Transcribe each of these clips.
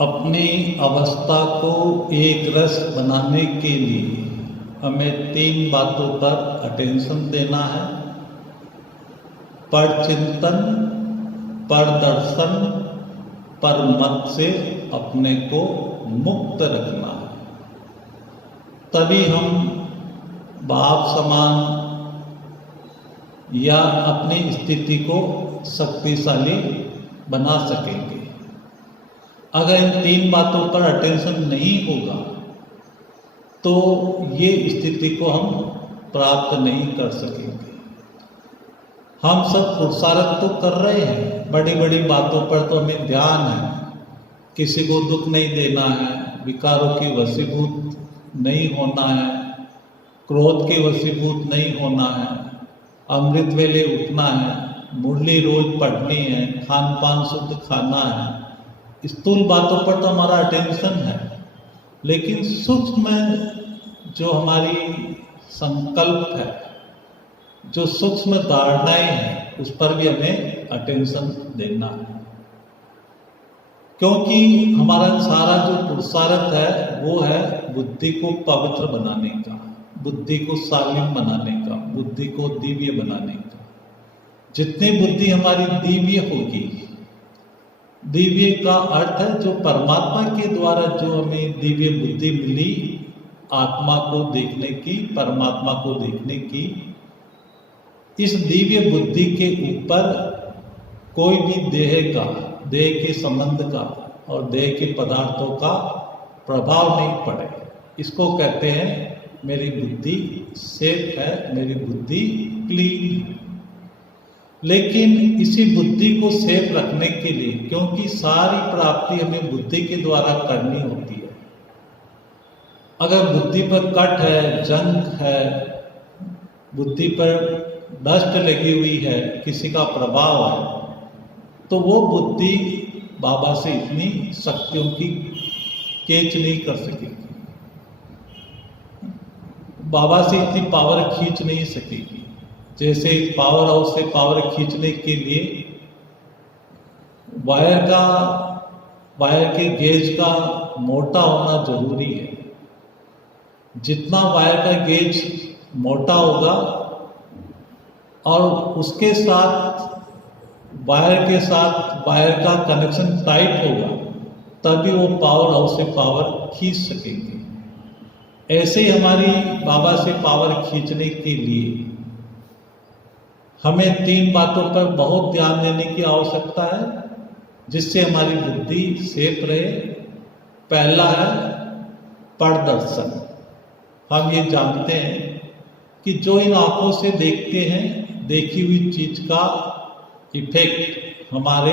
अपनी अवस्था को एक रस बनाने के लिए हमें 3 बातों पर अटेंशन देना है। पर चिंतन, पर दर्शन, पर मत से अपने को मुक्त रखना है। तभी हम बाप समान या अपनी स्थिति को शक्तिशाली बना सकेंगे। अगर इन 3 बातों पर अटेंशन नहीं होगा तो ये स्थिति को हम प्राप्त नहीं कर सकेंगे। हम सब पुरुषार्थ तो कर रहे हैं, बड़ी बड़ी बातों पर तो हमें ध्यान है, किसी को दुख नहीं देना है, विकारों के वशीभूत नहीं होना है, क्रोध के वशीभूत नहीं होना है, अमृत वेले उठना है, मुरली रोज पढ़नी है, खान पान शुद्ध खाना है। स्थूल बातों पर तो हमारा अटेंशन है, लेकिन सूक्ष्म जो हमारी संकल्प है, जो सूक्ष्म धारणाएं हैं, उस पर भी हमें अटेंशन देना है। क्योंकि हमारा सारा जो पुरुषार्थ है वो है बुद्धि को पवित्र बनाने का, बुद्धि को शालीन बनाने का, बुद्धि को दिव्य बनाने का। जितनी बुद्धि हमारी दिव्य होगी, दिव्य का अर्थ है जो परमात्मा के द्वारा जो हमें दिव्य बुद्धि मिली, आत्मा को देखने की, परमात्मा को देखने की, इस दिव्य बुद्धि के ऊपर कोई भी देह के संबंध का और देह के पदार्थों का प्रभाव नहीं पड़े। इसको कहते हैं मेरी बुद्धि सेफ है, मेरी बुद्धि क्लीन है। लेकिन इसी बुद्धि को सेफ रखने के लिए, क्योंकि सारी प्राप्ति हमें बुद्धि के द्वारा करनी होती है, अगर बुद्धि पर कट है, जंग है, बुद्धि पर डस्ट लगी हुई है, किसी का प्रभाव है, तो वो बुद्धि बाबा से इतनी शक्तियों की कैच नहीं कर सकेगी, बाबा से इतनी पावर खींच नहीं सकेगी। जैसे पावर हाउस से पावर खींचने के लिए वायर के गेज का मोटा होना जरूरी है। जितना वायर का गेज मोटा होगा और उसके साथ वायर का कनेक्शन टाइट होगा, तभी वो पावर हाउस से पावर खींच सकेंगे। ऐसे ही हमारी बाबा से पावर खींचने के लिए हमें 3 बातों पर बहुत ध्यान देने की आवश्यकता है, जिससे हमारी बुद्धि सेफ रहे। पहला है पर दर्शन। हम ये जानते हैं कि जो इन आंखों से देखते हैं, देखी हुई चीज का इफेक्ट हमारे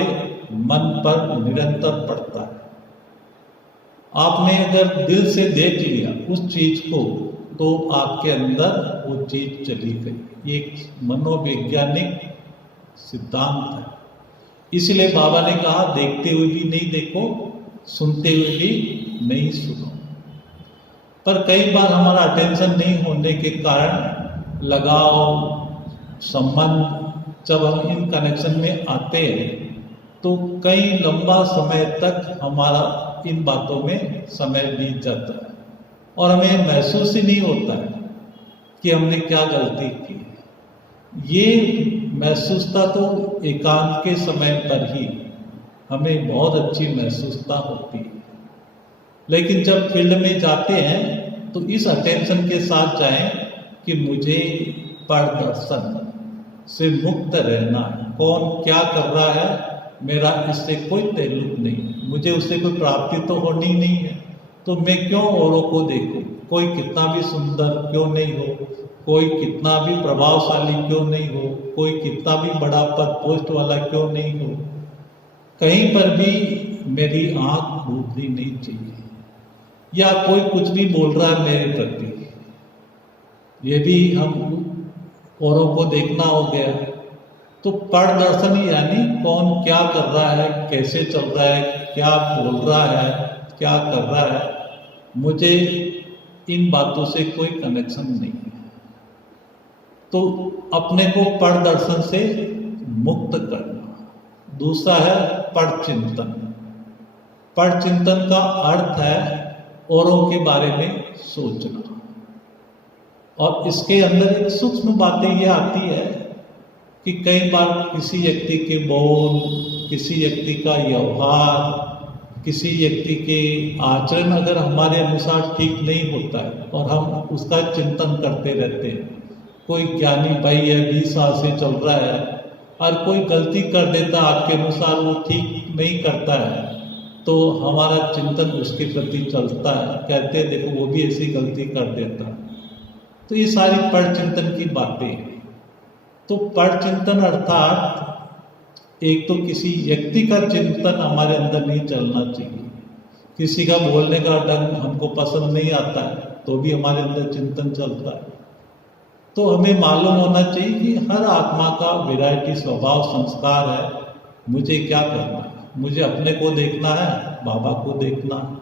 मन पर निरंतर पड़ता है। आपने अगर दिल से देख लिया उस चीज को, तो आपके अंदर वो चीज चली गई। ये एक मनोवैज्ञानिक सिद्धांत है। इसलिए बाबा ने कहा, देखते हुए भी नहीं देखो, सुनते हुए भी नहीं सुनो। पर कई बार हमारा अटेंशन नहीं होने के कारण लगाव, संबंध, जब हम इन कनेक्शन में आते हैं तो कई लंबा समय तक हमारा इन बातों में समय बीत जाता है और हमें महसूस ही नहीं होता है कि हमने क्या गलती की। ये महसूसता तो एकांत के समय पर ही हमें बहुत अच्छी महसूसता होती है, लेकिन जब फील्ड में जाते हैं तो इस अटेंशन के साथ जाएं कि मुझे परदर्शन से मुक्त रहना है। कौन क्या कर रहा है, मेरा इससे कोई ताल्लुक नहीं, मुझे उससे कोई प्राप्ति तो होनी नहीं है, तो मैं क्यों औरों को देखूं? कोई कितना भी सुंदर क्यों नहीं हो, कोई कितना भी प्रभावशाली क्यों नहीं हो, कोई कितना भी बड़ा पद पोस्ट वाला क्यों नहीं हो, कहीं पर भी मेरी आंख डूबनी नहीं चाहिए। या कोई कुछ भी बोल रहा है मेरे प्रति, ये भी हम औरों को देखना हो गया। तो परदर्शन यानी कौन क्या कर रहा है, कैसे चल रहा है, क्या बोल रहा है, क्या कर रहा है, मुझे इन बातों से कोई कनेक्शन नहीं है। तो अपने को परदर्शन से मुक्त करना। दूसरा है पर चिंतन। पर चिंतन का अर्थ है औरों के बारे में सोचना। और इसके अंदर एक सूक्ष्म बातें ये आती है कि कई बार किसी व्यक्ति के बोल, किसी व्यक्ति का व्यवहार, किसी व्यक्ति के आचरण अगर हमारे अनुसार ठीक नहीं होता है और हम उसका चिंतन करते रहते हैं। कोई ज्ञानी भाई है, 20 साल से चल रहा है और कोई गलती कर देता आपके अनुसार, वो ठीक नहीं करता है, तो हमारा चिंतन उसके प्रति चलता है, कहते हैं देखो वो भी ऐसी गलती कर देता है। तो ये सारी पर चिंतन की बातें हैं। तो पर चिंतन अर्थात एक तो किसी व्यक्ति का चिंतन हमारे अंदर नहीं चलना चाहिए। किसी का बोलने का ढंग हमको पसंद नहीं आता है तो भी हमारे अंदर चिंतन चलता है। तो हमें मालूम होना चाहिए कि हर आत्मा का वैरायटी स्वभाव संस्कार है। मुझे क्या करना है? मुझे अपने को देखना है, बाबा को देखना है।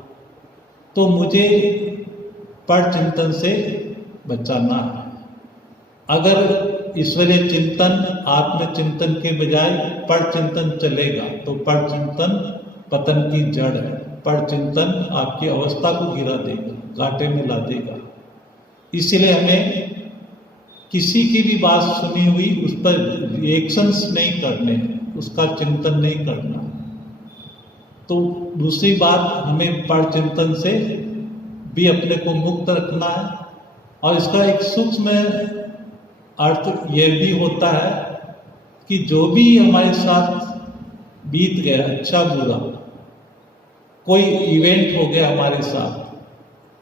तो मुझे पर चिंतन से बचाना है। अगर ईश्वरीय चिंतन, आत्मचिंतन के बजाय पर चिंतन चलेगा तो पर चिंतन पतन की जड़ है। पर चिंतन आपकी अवस्था को गिरा देगा, घाटे में ला देगा। इसीलिए हमें किसी की भी बात सुनी हुई उस पर रिएक्शंस नहीं करने, उसका चिंतन नहीं करना। तो दूसरी बात, हमें पर चिंतन से भी अपने को मुक्त रखना है। और इसका एक सूक्ष्म अर्थ यह भी होता है कि जो भी हमारे साथ बीत गया, अच्छा बुरा, कोई इवेंट हो गया हमारे साथ,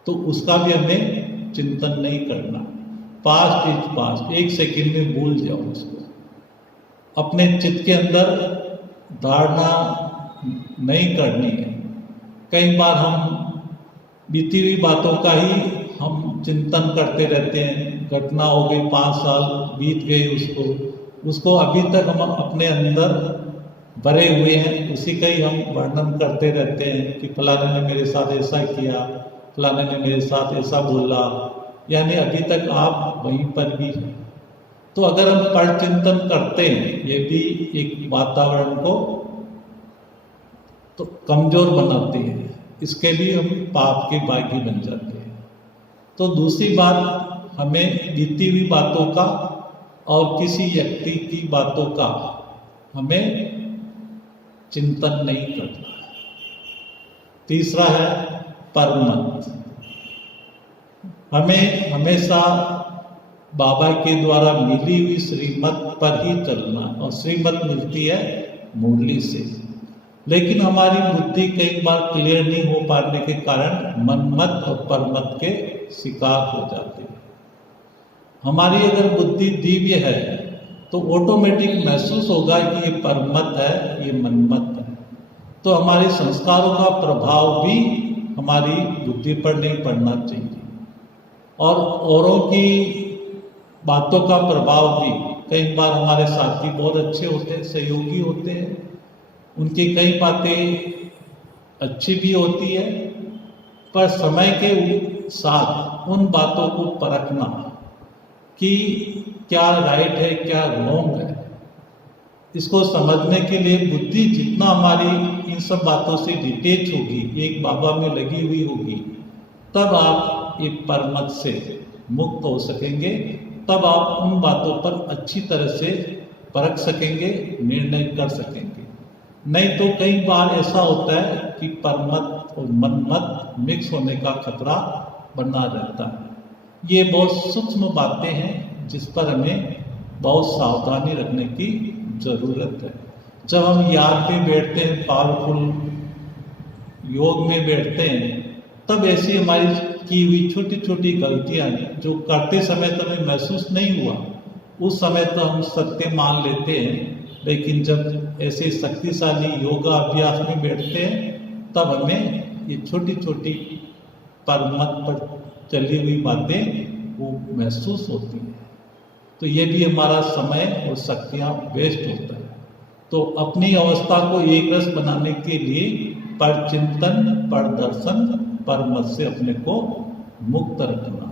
तो उसका भी हमें चिंतन नहीं करना। पास्ट इज पास्ट, एक सेकंड में भूल जाओ उसको। अपने चित्त के अंदर धारणा नहीं करनी है। कई बार हम बीती हुई बातों का ही हम चिंतन करते रहते हैं। घटना हो गई, 5 साल बीत गए, उसको अभी तक हम अपने अंदर भरे हुए हैं, उसी का ही हम वर्णन करते रहते हैं कि फलाने ने मेरे साथ ऐसा किया, फलाने ने मेरे साथ ऐसा बोला, यानी अभी तक आप वहीं पर भी हैं। तो अगर हम पर चिंतन करते हैं, ये भी एक वातावरण को तो कमजोर बनाते हैं, इसके लिए हम पाप के भागी बन जाते हैं। तो दूसरी बात, हमें बीती हुई बातों का और किसी व्यक्ति की बातों का हमें चिंतन नहीं करना है। तीसरा है परमत। हमें हमेशा बाबा के द्वारा मिली हुई श्रीमत पर ही चलना, और श्रीमत मिलती है मुरली से। लेकिन हमारी बुद्धि कई बार क्लियर नहीं हो पाने के कारण मनमत और परमत के शिकार हो जाते हैं। हमारी अगर बुद्धि दिव्य है तो ऑटोमेटिक महसूस होगा कि ये परमत है, ये मनमत है। तो हमारे संस्कारों का प्रभाव भी हमारी बुद्धि पर नहीं पड़ना चाहिए। और औरों की बातों का प्रभाव भी, कई बार हमारे साथी बहुत अच्छे होते हैं, सहयोगी होते हैं, उनकी कई बातें अच्छी भी होती है, पर समय के साथ उन बातों को परखना कि क्या राइट है, क्या रॉन्ग है, इसको समझने के लिए बुद्धि जितना हमारी इन सब बातों से डिटेच होगी, एक बाबा में लगी हुई होगी, तब आप एक परमत से मुक्त हो सकेंगे। तब आप उन बातों पर अच्छी तरह से परख सकेंगे, निर्णय कर सकेंगे। नहीं तो कई बार ऐसा होता है कि परमत और मनमत मिक्स होने का खतरा बना रहता है। ये बहुत सूक्ष्म बातें हैं जिस पर हमें बहुत सावधानी रखने की जरूरत है। जब हम याद में बैठते हैं, पावरफुल योग में बैठते हैं, तब ऐसी हमारी की हुई छोटी छोटी गलतियां जो करते समय तो हमें महसूस नहीं हुआ, उस समय तो हम सत्य मान लेते हैं। लेकिन जब ऐसे शक्तिशाली योगा अभ्यास में बैठते हैं, तब हमें ये छोटी छोटी परमत पर चली हुई बातें वो महसूस होती हैं। तो ये भी हमारा समय और शक्तियाँ वेस्ट होता है। तो अपनी अवस्था को एक रस बनाने के लिए पर चिंतन, पर दर्शन, पर मत से अपने को मुक्त रखना।